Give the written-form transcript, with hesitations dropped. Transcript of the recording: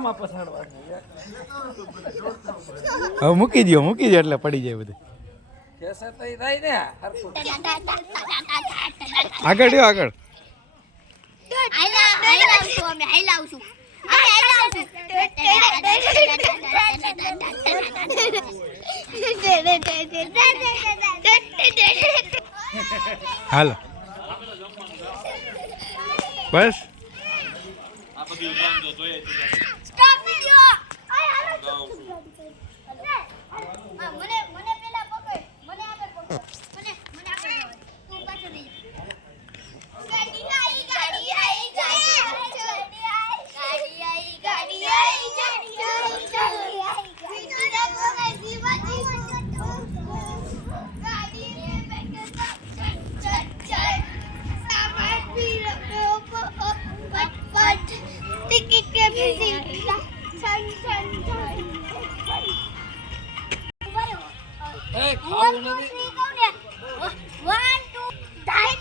આમાં પછાડવાનું હવે મૂકી દો એટલે પડી જાય બધું કેસે તો ઈ થાય ને હરખું આગળ દો આગળ હાલો બસ સ્ટોપ વિડિયો આય હાલો મને પેલા પકડ મને આગળ પકડ મને આગળ તું પાછળ રહી ગાડી આઈ टिकट के भी એ ખાવું નથી 1 2 ढाई